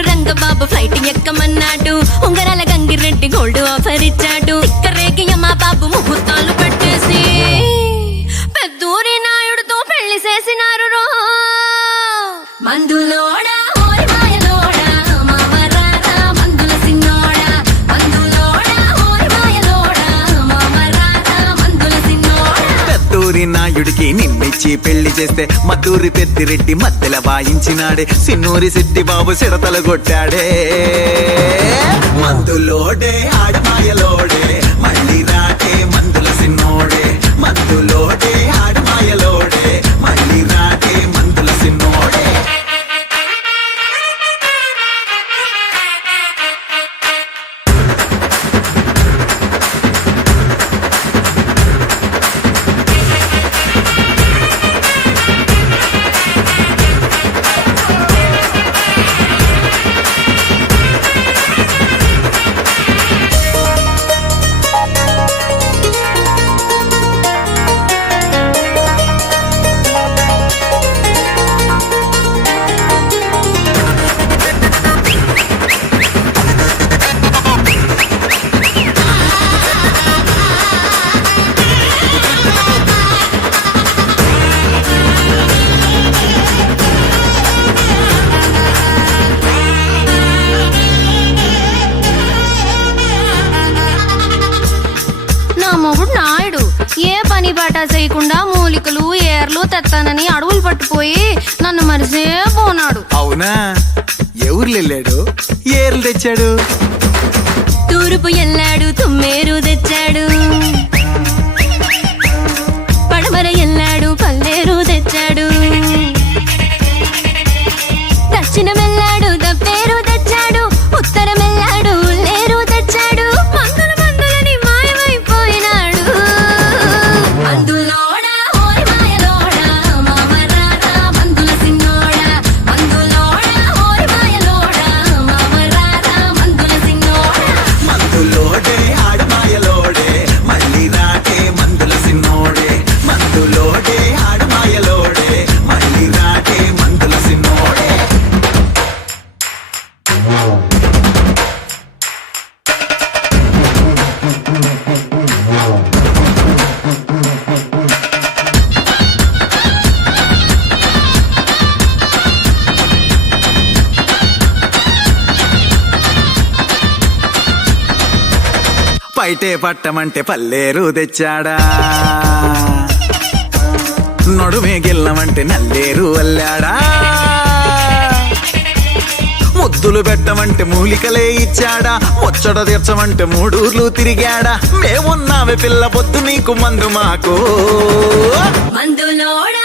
ఊరు రంగబాబు ఫ్లైట్ ఎక్కమన్నాడు. ఉంగరాల Gangireddy gold offer ఇచ్చాడు. ఇక్కరేకి మా బాబు ముహూర్తాలు పెట్టేసి పెద్దూరి నాయుడుతో పెళ్లి చేసినారు రో. మందులోడా ఓరి మాయలోడా మామరారా మందుల సిన్నోడా. మందులోడా ఓరి మాయలోడా మామరారా మందుల సిన్నోడా. పెద్దూరి నాయుడికి నిన్నిచ్చి పెళ్లి చేస్తే మద్దూరి పెద్దిరెడ్డి మధ్యల వాయించినాడే. సిన్నూరి సిట్టి బాబు సిడతలు కొట్టాడే. మందులోడే ఆడమాయలోడే మళ్ళీ రాటే మందుల సిన్నోడే. మందులోడే ఆడమాయలోడే మళ్ళీ రాటే మందుల సిన్నోడే. మొగుడు నాయుడు ఏ పని బాట చేయకుండా మూలికలు ఏర్లు తెత్తానని అడవులు పట్టుపోయి నన్ను మరిసే పోనాడు. అవునా? ఎవరు వెళ్ళాడు? ఏర్లు తెచ్చాడు. తూర్పు ఎల్లాడు తుమ్మేరు తెచ్చాడు. పడమర ఎల్లాడు పల్లేరు తెచ్చాడు. దక్షిణం వెళ్ళాడు దప్పేరు తెచ్చాడు. ఉత్తరం వెళ్ళాడు లేరు తెచ్చాడు. మందుల మందులని మాయమైపోయినాడు. మందులోడా ఓరి మాయలోడా మామరారా మందుల సిన్నోడా. మందులోడా ఓరి మాయలోడా మామరారా మందుల సిన్నోడా. మందులోడే ఆడమాయలోడే మళ్ళీ రాటే మందుల సిన్నోడే. మందులోడే ఆడమాయలోడే మళ్ళీ రాటే మందుల సిన్నోడే. పైటే పట్టమంటే పల్లేరు తెచ్చాడా. నడుమే గిల్లమంటే నల్లేరు అల్లాడా. ముద్దులు పెట్టమంటే మూలికలే ఇచ్చాడా. ముచ్చట తీర్చమంటే మూడూర్లు తిరిగాడా. మేమున్నావే పిల్ల పొద్దు నీకు మందు మాకు. మందులోడా